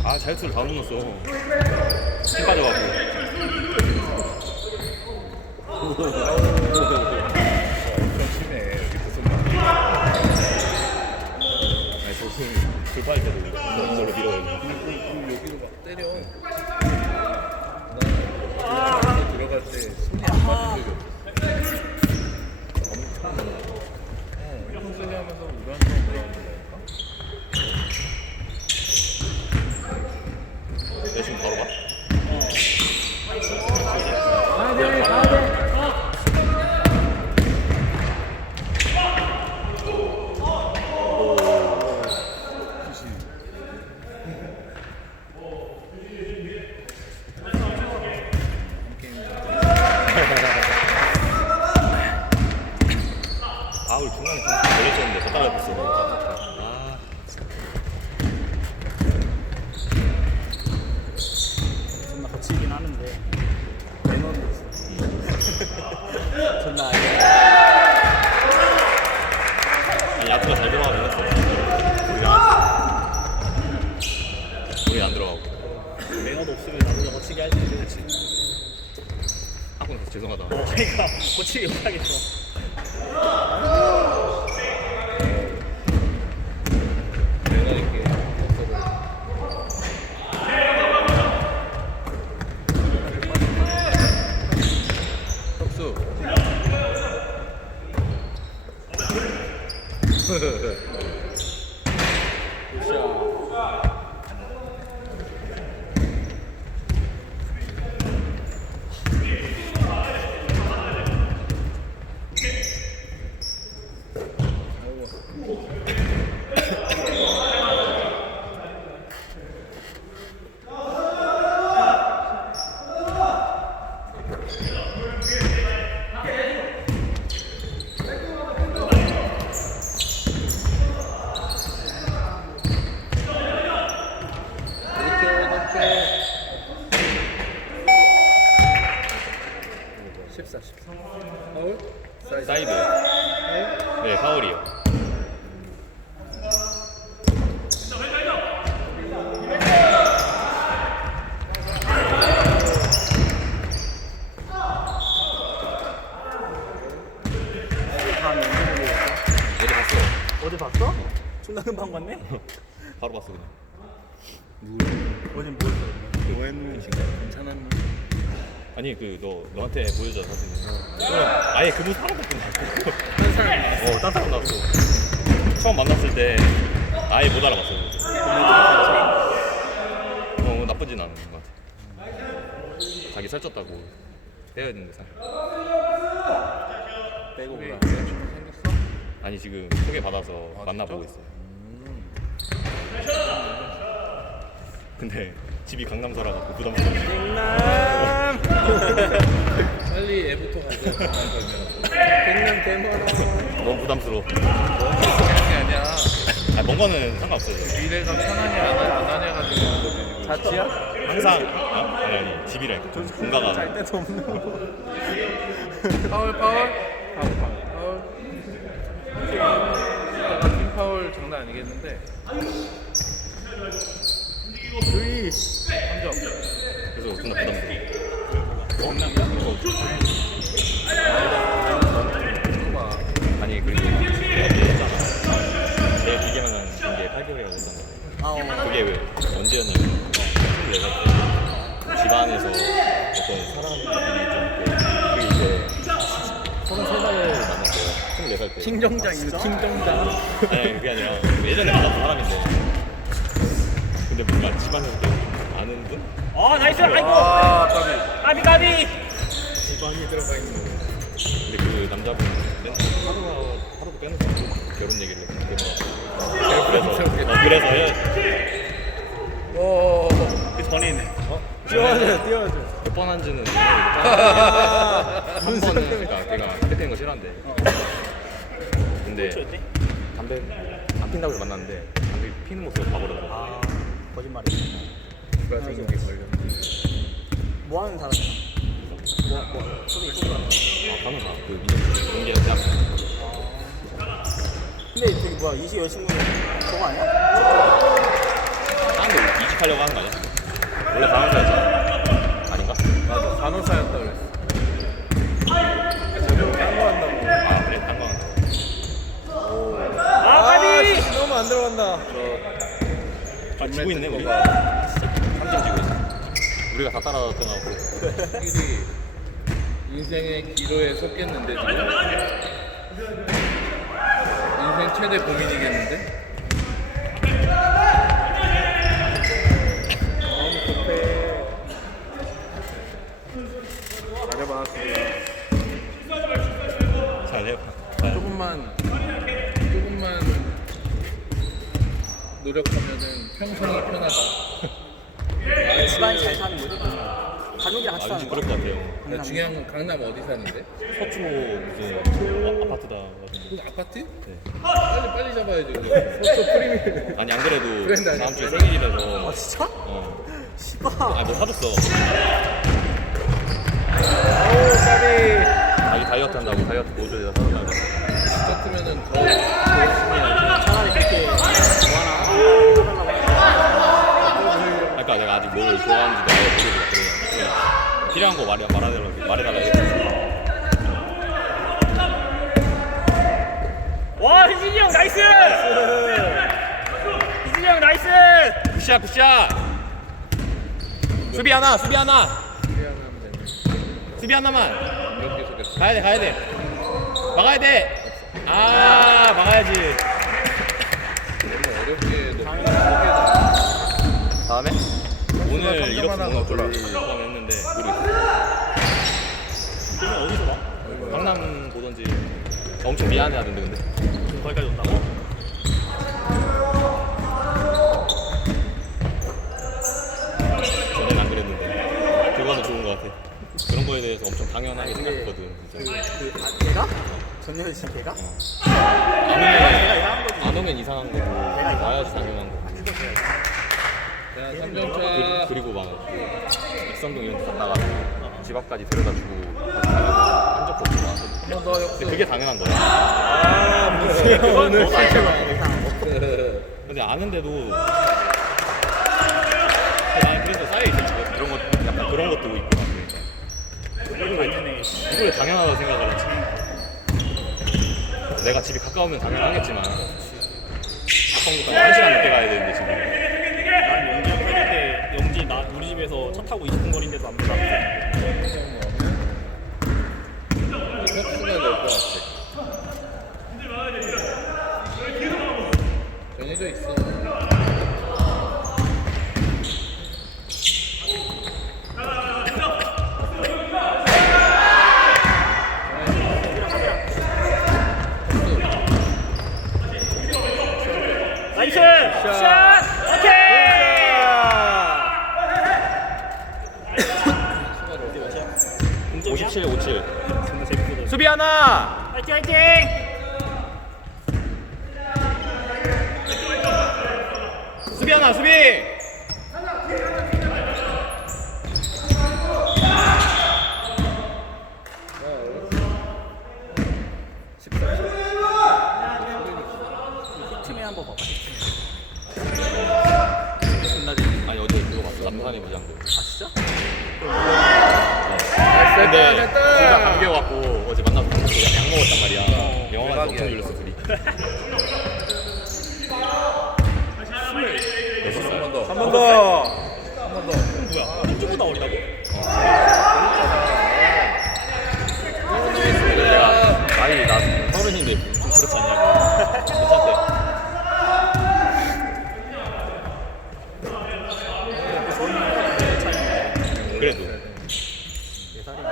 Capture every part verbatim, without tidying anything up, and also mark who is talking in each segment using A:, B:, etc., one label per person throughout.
A: 아 자유투를 다 넣었어. 힘 빠져가고.
B: 엄청 심해. 여기 무슨 말?
A: 아니 저승 돌파할 때도 이걸로 밀어요.
B: 그리고 여기로 막 때려. 나 들어갈 때 손이 안 빠진 적이 없어. 엄청 많아. 어, 일본 쓰리 하면서 우란처럼 올라오는다니까?
A: 내 지금 바로 봐?
C: 가야돼 가야돼.
A: 아 우리 중간에 좀 걸렸었는데 더 따라했어. 아
C: 존나 거치긴 하는데 매너는 있어. 존나 아니야.
A: 아니 야투가 잘 들어가긴 했어. 우리가 우리 안 들어가고.
C: 매너도 없으면 나보다 거치게 할 텐데. 그렇지.
A: 하고 나서 죄송하다.
C: 어, 그러니까 거치게 못하겠어.
B: 내가 이렇게 덕서를 덕수. 십사, 십삼. 파울? 사이드.
A: 사이드. 네 파울이요.
C: 다음 연습을
A: 어디 갔어?
C: 어디 봤어? 존나 금방 봤네?
A: 바로 봤어 그냥.
C: 어딘 뭘
B: 노에는 괜찮았니?
A: 아니 그 너 너한테 보여줘 사진을. 그러면 아예 그분 사람도 끝났고.
B: 한 사람 나왔어.
A: 어, 딴 사람 나왔어. 처음 만났을 때 아예 못 알아봤어. 어, 나쁘진 않은 것 같아. 자기 살쪘다고 빼야 되는데 살.
C: 빼고
B: 우리
C: 오라.
B: 생겼어?
A: 아니 지금 소개 받아서
B: 아,
A: 만나보고
B: 진짜?
A: 있어요. 근데 집이 강남서라고 부담스러워.
C: 갱남!
B: 빨리 애부터 가자.
C: 갱남 대머라.
A: 너무 부담스러워.
B: 너무 중요한 게 아니야.
A: 아, 먼 거는 상관없어요.
B: 미래가 편하냐 안 하냐 안 하냐 가지고 그런 거지.
C: 자취야?
A: 항상 어? 아니 아니 집이라니까. 본가가
C: 잘 때도 없는 거.
B: 파울 파울 파울 파울 파울. 이따가 팀 파울 장난 아니겠는데.
C: 유이.
B: 삼 점.
A: 그래서 존나 부담스러워. 아니 그리고 내가 얘기했잖아. 내가 비교하는 게 팔 개월이라고 했잖아.
C: 아, 어.
A: 그게 왜 언제였냐면 스물네 살 때 집안에서 어떤 사람들이 좀 있고 그게 이제 서른세 살을 만났어요. 스물네 살 때.
C: 킹정장이네, 킹정장.
A: 아니 그게 아니라 예전에 만났던 사람인데 근데 뭔가 집안에서 좀 아는 분?
C: 어, 나이스! 아이고!
B: 아 까비.
C: 까비, 까비!
B: 지방이 들어가 있는.
A: 근데 그 남자분 맨날 하루가 하루도 빼는 거 결혼 얘기를 이렇게 해서 그래서 어, 그래서
B: 오.
C: 그 전에 있네.
A: 어?
C: 띄워줘, 띄워줘.
A: 몇 번 한지는 한 번은 그러니까 내가 뺏기는 거 싫어한대. 근데
C: 쳤대?
A: 담배 안 핀다고 해서 만났는데 담배 피는 모습을 봐버려서
C: 아, 거짓말이야.
B: 누가 생긴 게 걸렸네.
C: 뭐 하는 사람이야? 뭐, 뭐, 소리 소리
A: 아 간호사 그 민영 공개 대학
C: 근데 저기 뭐야, 이시 여신분 저거 아니야?
A: 사람들 이직한 영입하려고 하는 거 아니야? 원래 간호사였잖아. 아닌가?
B: 맞아, 간호사였다 그랬어. 저녁 딴거 한다고.
A: 아 그래? 딴거
C: 아, 까비!
B: 아, 너무 안 들어간다.
A: 아, 지고 있네 우리.
B: 거가
A: 삼 점 지고 있어. 우리가 다 따라갔더라고.
B: 확실히 인생의 기로에 섰겠는데 지금. 인생 최대 고민이겠는데?
C: 너무 급해.
B: 잘해봤습니다.
A: 잘 해봐.
B: 조금만 조금만 노력하면은 평생이 편하다.
C: 집안이 잘 사는 거지. 가족이랑
A: 아
C: 같이
A: 요즘
C: 사는
A: 그럴
C: 거.
A: 것 같아요.
B: 야, 중요한 건 강남 어디 사는데?
A: 서초 무슨 아, 아파트다.
B: 그 아파트?
A: 네.
B: 빨리 빨리 잡아야지. 그거. 서초 프리미엄.
A: 아니 안 그래도
B: 브랜드 아니야?
A: 다음 주에 생일이라서.
C: 아, 진짜?
A: 어.
C: 씨발.
A: 아뭐 사줬어.
C: 오, 까비.
A: 자기 다이어트 한다고 다이어트 보조에다 사준다고.
B: 진짜 크면은 더 열심히 해야지.
C: 차라리 그렇게 뭐하나 해달라고 했지.
A: 그러니까 내가 아직 뭘 좋아하는지 내가 모르겠어. 그래. 필요한 거 말해 말해달라 말해달라 했지.
D: 와 희진이 형 나이스! 희진이 형 나이스!
A: 굿샷 굿샷. 수비 하나 수비 하나
B: 프리하면 되네.
A: 수비 하나만.
B: 이렇게 속였어.
A: 가야 돼 가야 돼. 막아야 돼. 아 막아야지.
B: 너무 어렵게 너무 어렵게
A: 다음에 오늘
B: 삼 점
A: 이렇게
B: 하나
A: 뭔가
B: 넣어줘라.
A: 골을 했는데 우리
D: 그러면 어디서 봐?
A: 강남 보던지 엄청 미안해하던데 근데
D: 거기까지 온다고?
A: 전엔 안 그랬는데 그거는 좋은 것 같아. 그런 거에 대해서 엄청 당연하게 생각했거든 진짜.
C: 그, 아, 걔가? 전현희 씨 걔가?
A: 안
C: 내가
A: 오면
C: 이상한 거지.
A: 안 오면 이상한 거고 와야지 당연한 거고.
B: 자, 삼 점
A: 그,
B: 차.
A: 그리고 막 익선동 이런 데 갔다가 집 앞까지 데려다 주고 다시 가려고 한 적도 없고 나서.
B: 한 번 더 역습.
A: 근데 그게 당연한 거야.
B: 아, 무슨
A: 그건
B: 오늘
A: 너도 알잖아.
C: 이상한 거.
A: 근데 아는데도 난 그래서 쌓여 있었지. 그런 것 약간 그런 것도 있고 막 그러니까
D: 이거 왜 되네.
A: 이걸 당연하다고 생각을 하지. 내가 집이 가까우면 당연하겠지만 아까부터 한 시간 늦게 가야 되는데 지금.
D: 난 영지 형 태길 때 영지 나 우리 집에서 차 타고 이십 분 거리인데도 안 들어갔어.
B: 혁수가 될것 같아. 정해져 있어.
D: 나이스! 샷! 오케이! 어디 맞죠?
A: 오십칠, 오십칠.
D: 정말 재밌거든.
A: 수비 하나.
D: 화이팅 화이팅!
A: 수비 하나, 수비.
C: 팀에 한번 봐봐.
A: 아니 어제 그거 봤어. 남산의 부장들.
C: 아, 진짜?
A: 근데
B: 됐다, 됐다.
A: 진짜 감겨갖고 어제 만나서 밥 먹고 양 먹었단 말이야. 영화관에서
B: 대박이야,
A: 엄청 졸렸어 둘이.
B: 한 번 더.
C: 한 번 더.
B: 한 번 더.
D: 뭐야? 한쪽보다 어리다고?
A: 근데 내가 나이 나 서른인데 좀 그렇지 않냐고. 괜찮대. 그래도
C: 네 살이.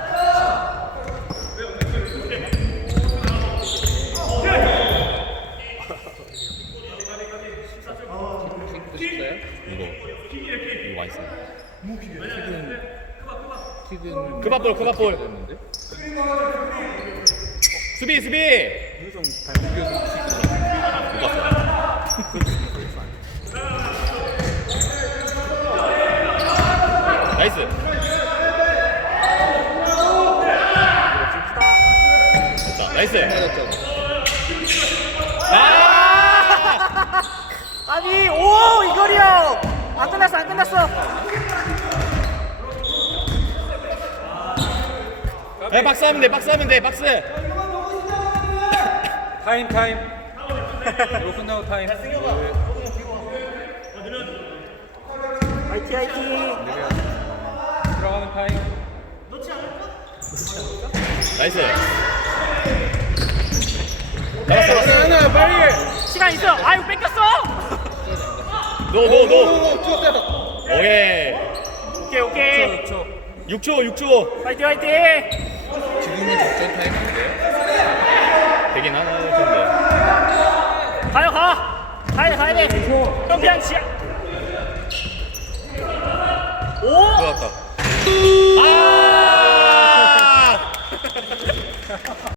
B: 킥도 싶어요?
A: 이거 이거 맛있어.
B: 킥은 킥은
A: 그밥볼, 그밥볼.
B: 됐는데?
A: 수비 수비.
C: 윤성 닮은
A: 못 봤어. 나이스. 됐다. 나이스.
B: 맞았잖아.
A: 아!
C: 아니, 오, 이거리 형! 안 끝났어 안 끝났어.
A: 에 박스 하면 돼 박스 하면 돼 박스.
B: 타임 타임. 이거 끝나고 타임.
C: 화이팅 화이팅.
B: 들어가면 타임.
A: 나이스. 나왔어 나왔어.
B: 하나 빨리.
C: 시간 있어. 아유 뺏겼어.
A: 노노노. 오케이.
C: 오케이 오케이.
A: 육 초 육 초.
C: 화이팅 화이팅.
B: 지금은 적전 타임 안 돼요?
A: 되긴 하나 텐데.
C: 가요 가. 가야 돼 가야 돼. 형 그냥 지야. 오.
B: 들어왔다.
A: 아!